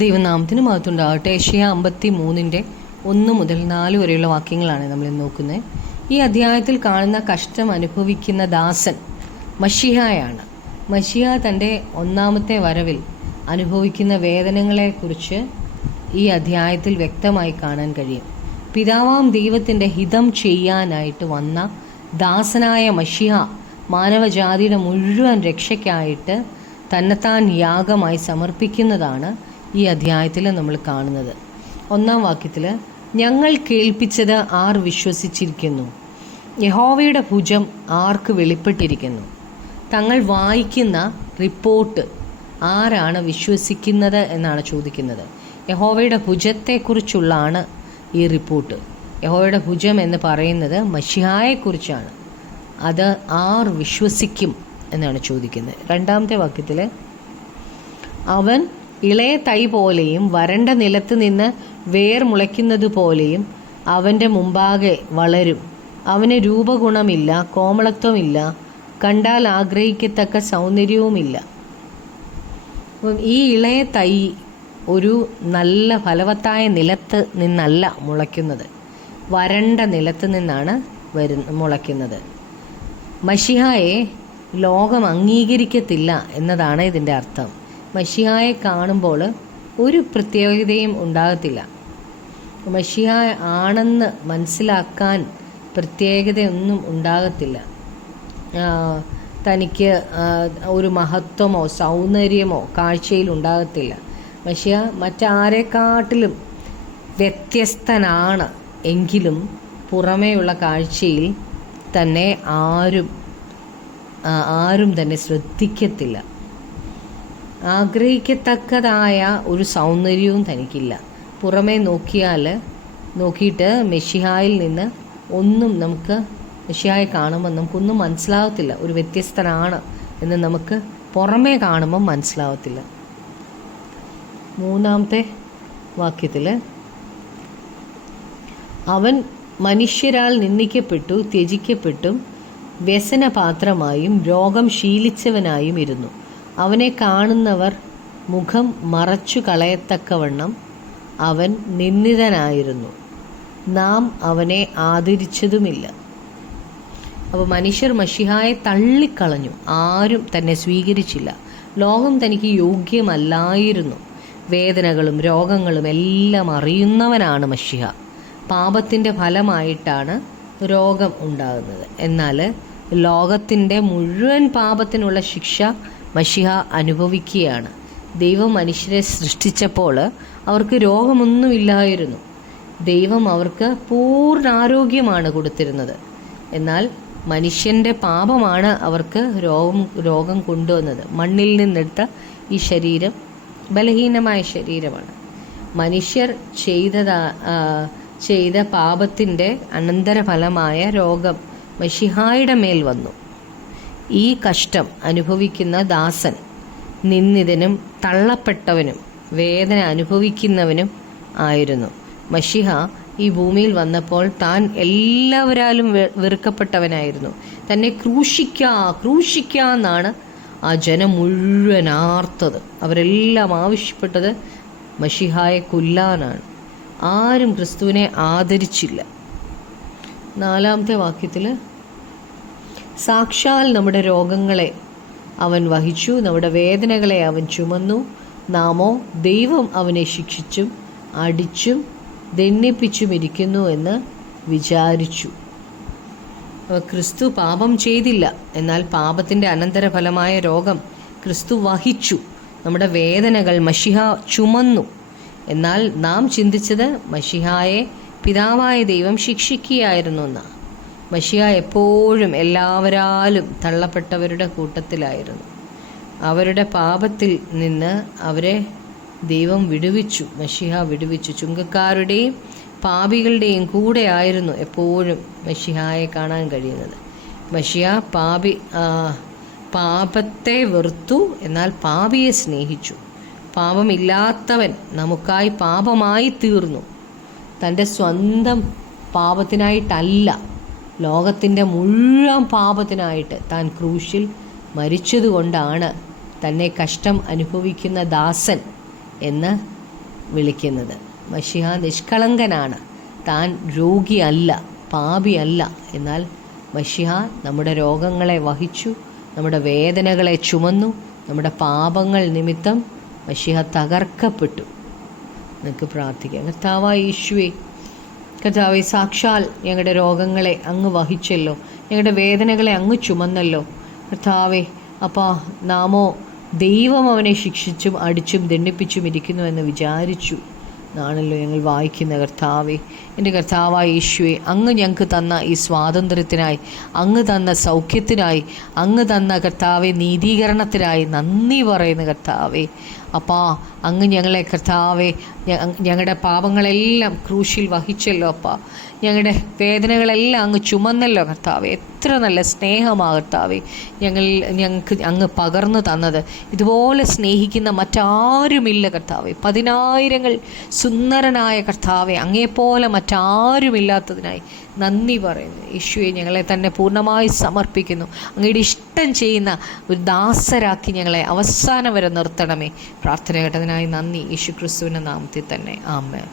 ദൈവനാമത്തിന് മഹത്വമുണ്ടാകട്ടെ. ഏഷ്യ 53 1 മുതൽ 4 വരെയുള്ള വാക്യങ്ങളാണ് നമ്മൾ നോക്കുന്നത്. ഈ അധ്യായത്തിൽ കാണുന്ന കഷ്ടം അനുഭവിക്കുന്ന ദാസൻ മശിഹായാണ്. മശിഹ തൻ്റെ ഒന്നാമത്തെ വരവിൽ അനുഭവിക്കുന്ന വേദനകളെക്കുറിച്ച് ഈ അധ്യായത്തിൽ വ്യക്തമായി കാണാൻ കഴിയും. പിതാവാം ദൈവത്തിൻ്റെ ഹിതം ചെയ്യാനായിട്ട് വന്ന ദാസനായ മശിഹ മാനവജാതിയുടെ മുഴുവൻ രക്ഷയ്ക്കായിട്ട് തന്നെത്താൻ യാഗമായി സമർപ്പിക്കുന്നതാണ് ഈ അധ്യായത്തിൽ നമ്മൾ കാണുന്നത്. 1-ാം വാക്യത്തിൽ, ഞങ്ങൾ കേൾപ്പിച്ചത് ആർ വിശ്വസിച്ചിരിക്കുന്നു, യഹോവയുടെ ഭുജം ആർക്ക് വെളിപ്പെട്ടിരിക്കുന്നു. തങ്ങൾ വായിക്കുന്ന റിപ്പോർട്ട് ആരാണ് വിശ്വസിക്കുന്നത് എന്നാണ് ചോദിക്കുന്നത്. യഹോവയുടെ ഭുജത്തെക്കുറിച്ചുള്ളതാണ് ഈ റിപ്പോർട്ട്. യഹോവയുടെ ഭുജം എന്ന് പറയുന്നത് മശിഹായെക്കുറിച്ചാണ്. അത് ആർ വിശ്വസിക്കും എന്നാണ് ചോദിക്കുന്നത്. 2-ാമത്തെ വാക്യത്തിൽ, അവൻ ഇളയ തൈ പോലെയും വരണ്ട നിലത്ത് നിന്ന് വേർ മുളയ്ക്കുന്നത് പോലെയും അവൻ്റെ മുമ്പാകെ വളരും. അവന് രൂപഗുണമില്ല, കോമളത്വമില്ല, കണ്ടാൽ ആഗ്രഹിക്കത്തക്ക സൗന്ദര്യവുമില്ല. അപ്പം ഈ ഇളയ തൈ ഒരു നല്ല ഫലവത്തായ നിലത്ത് നിന്നല്ല മുളയ്ക്കുന്നത്, വരണ്ട നിലത്ത് നിന്നാണ് മുളയ്ക്കുന്നത്. മശിഹായെ ലോകം അംഗീകരിക്കത്തില്ല എന്നതാണ് ഇതിൻ്റെ അർത്ഥം. മശിഹായെ കാണുമ്പോൾ ഒരു പ്രത്യേകതയും ഉണ്ടാകത്തില്ല. മശിഹ ആണെന്ന് മനസ്സിലാക്കാൻ പ്രത്യേകതയൊന്നും ഉണ്ടാകത്തില്ല. തനിക്ക് ഒരു മഹത്വമോ സൗന്ദര്യമോ കാഴ്ചയിൽ ഉണ്ടാകത്തില്ല. മശിഹ മറ്റാരെക്കാട്ടിലും വ്യത്യസ്തനാണ് എങ്കിലും പുറമേയുള്ള കാഴ്ചയിൽ തന്നെ ആരും തന്നെ ശ്രദ്ധിക്കത്തില്ല. ആഗ്രഹിക്കത്തക്കതായ ഒരു സൗന്ദര്യവും തനിക്കില്ല. പുറമേ നോക്കിയിട്ട് മെഷിഹായിൽ നിന്ന് ഒന്നും മെഷിഹായെ കാണുമ്പോൾ നമുക്കൊന്നും മനസ്സിലാകത്തില്ല. ഒരു വ്യത്യസ്തനാണ് എന്ന് നമുക്ക് പുറമേ കാണുമ്പം മനസ്സിലാകത്തില്ല. 3-ാമത്തെ വാക്യത്തിൽ, അവൻ മനുഷ്യരാൽ നിന്ദിക്കപ്പെട്ടു, ത്യജിക്കപ്പെട്ടും വ്യസനപാത്രമായും രോഗം ശീലിച്ചവനായും ഇരുന്നു. അവനെ കാണുന്നവർ മുഖം മറച്ചു കളയത്തക്കവണ്ണം അവൻ നിന്ദിതനായിരുന്നു. നാം അവനെ ആദരിച്ചതുമില്ല. അപ്പോൾ മനുഷ്യർ മശിഹായെ തള്ളിക്കളഞ്ഞു. ആരും തന്നെ സ്വീകരിച്ചില്ല. ലോകം തനിക്ക് യോഗ്യമല്ലായിരുന്നു. വേദനകളും രോഗങ്ങളും എല്ലാം അറിയുന്നവനാണ് മശിഹ. പാപത്തിൻ്റെ ഫലമായിട്ടാണ് രോഗം ഉണ്ടാകുന്നത്. എന്നാൽ ലോകത്തിൻ്റെ മുഴുവൻ പാപത്തിനുള്ള ശിക്ഷ മശിഹ അനുഭവിക്കുകയാണ്. ദൈവം മനുഷ്യരെ സൃഷ്ടിച്ചപ്പോൾ അവർക്ക് രോഗമൊന്നുമില്ലായിരുന്നു. ദൈവം അവർക്ക് പൂർണ്ണ ആരോഗ്യമാണ് കൊടുത്തിരുന്നത്. എന്നാൽ മനുഷ്യൻ്റെ പാപമാണ് അവർക്ക് രോഗം കൊണ്ടുവന്നത്. മണ്ണിൽ നിന്നെടുത്ത ഈ ശരീരം ബലഹീനമായ ശരീരമാണ്. മനുഷ്യർ ചെയ്ത പാപത്തിൻ്റെ അനന്തരഫലമായ രോഗം മശിഹായുടെ മേൽ വന്നു. ഈ കഷ്ടം അനുഭവിക്കുന്ന ദാസൻ നിന്ദിതനും തള്ളപ്പെട്ടവനും വേദന അനുഭവിക്കുന്നവനും ആയിരുന്നു. മശിഹ ഈ ഭൂമിയിൽ വന്നപ്പോൾ താൻ എല്ലാവരാലും വെറുക്കപ്പെട്ടവനായിരുന്നു. തന്നെ ക്രൂശിക്കുക എന്നാണ് ആ ജനം മുഴുവൻ ആർത്തത്. അവരെല്ലാം ആവശ്യപ്പെട്ടത് മശിഹായെ കൊല്ലാനാണ്. ആരും ക്രിസ്തുവിനെ ആദരിച്ചില്ല. 4-ാമത്തെ വാക്യത്തിൽ, സാക്ഷാൽ നമ്മുടെ രോഗങ്ങളെ അവൻ വഹിച്ചു, നമ്മുടെ വേദനകളെ അവൻ ചുമന്നു. നാമോ ദൈവം അവനെ ശിക്ഷിച്ചും അടിച്ചും ദണ്ഡിപ്പിച്ചും ഇരിക്കുന്നു എന്ന് വിചാരിച്ചു. ക്രിസ്തു പാപം ചെയ്തില്ല, എന്നാൽ പാപത്തിൻ്റെ അനന്തരഫലമായ രോഗം ക്രിസ്തു വഹിച്ചു. നമ്മുടെ വേദനകൾ മശിഹ ചുമന്നു. എന്നാൽ നാം ചിന്തിച്ചത് മശിഹായെ പിതാവായ ദൈവം ശിക്ഷിക്കുകയായിരുന്നു എന്നാണ്. മശിഹ എപ്പോഴും എല്ലാവരാലും തള്ളപ്പെട്ടവരുടെ കൂട്ടത്തിലായിരുന്നു. അവരുടെ പാപത്തിൽ നിന്ന് അവരെ ദൈവം വിടുവിച്ചു. മശിഹ വിടുവിച്ചു. ചുങ്കക്കാരുടെയും പാപികളുടെയും കൂടെ ആയിരുന്നു എപ്പോഴും മശിഹായെ കാണാൻ കഴിയുന്നത്. മശിഹ പാപത്തെ വെറുത്തു, എന്നാൽ പാപിയെ സ്നേഹിച്ചു. പാപമില്ലാത്തവൻ നമുക്കായി പാപമായി തീർന്നു. തൻ്റെ സ്വന്തം പാപത്തിനായിട്ടല്ല, ലോകത്തിൻ്റെ മുഴുവൻ പാപത്തിനായിട്ട് താൻ ക്രൂശിൽ മരിച്ചതുകൊണ്ടാണ് തന്നെ കഷ്ടം അനുഭവിക്കുന്ന ദാസൻ എന്ന് വിളിക്കുന്നത്. മശിഹ നിഷ്കളങ്കനാണ്, താൻ രോഗിയല്ല, പാപിയല്ല. എന്നാൽ മശിഹ നമ്മുടെ രോഗങ്ങളെ വഹിച്ചു, നമ്മുടെ വേദനകളെ ചുമന്നു, നമ്മുടെ പാപങ്ങൾ നിമിത്തം മശിഹ തകർക്കപ്പെട്ടു. നിങ്ങൾക്ക് പ്രാർത്ഥിക്കാം. കർത്താവായ യേശുവേ, കർത്താവെ, സാക്ഷാൽ ഞങ്ങളുടെ രോഗങ്ങളെ അങ്ങ് വഹിച്ചല്ലോ, ഞങ്ങളുടെ വേദനകളെ അങ്ങ് ചുമന്നല്ലോ. കർത്താവെ, അപ്പാ, നാമോ ദൈവം അവനെ ശിക്ഷിച്ചും അടിച്ചും ദണ്ഡിപ്പിച്ചും ഇരിക്കുന്നുവെന്ന് വിചാരിച്ചു എന്നാണല്ലോ ഞങ്ങൾ വായിക്കുന്ന. കർത്താവെ, എൻ്റെ കർത്താവായ യേശുവേ, അങ്ങ് ഞങ്ങൾക്ക് തന്ന ഈ സ്വാതന്ത്ര്യത്തിനായി, അങ്ങ് തന്ന സൗഖ്യത്തിനായി, അങ്ങ് തന്ന കർത്താവെ നീതീകരണത്തിനായി നന്ദി പറയുന്ന കർത്താവെ. അപ്പാ, അങ്ങ് ഞങ്ങളെ കർത്താവെ, ഞങ്ങളുടെ പാപങ്ങളെല്ലാം ക്രൂശിൽ വഹിച്ചല്ലോ അപ്പാ, ഞങ്ങളുടെ വേദനകളെല്ലാം അങ്ങ് ചുമന്നല്ലോ കർത്താവെ. എത്ര നല്ല സ്നേഹമാണ് കർത്താവെ ഞങ്ങൾക്ക് അങ്ങ് പകർന്നു തന്നത്. ഇതുപോലെ സ്നേഹിക്കുന്ന മറ്റാരുമില്ല കർത്താവെ. 10,000 സുന്ദരനായ കർത്താവെ, അങ്ങേപ്പോലെ മറ്റാരുമില്ലാത്തതിനായി നന്ദി പറയുന്നു. യേശുവെ, ഞങ്ങളെ തന്നെ പൂർണ്ണമായി സമർപ്പിക്കുന്നു. അങ്ങയുടെ ഇഷ്ടം ചെയ്യുന്ന ഒരു ദാസരാക്കി ഞങ്ങളെ അവസാനം വരെ നിർത്തണമേ. പ്രാർത്ഥന കേട്ടതിനായി നന്ദി. യേശു ക്രിസ്തുവിൻ്റെ നാമത്തിൽ തന്നെ. ആമേൻ.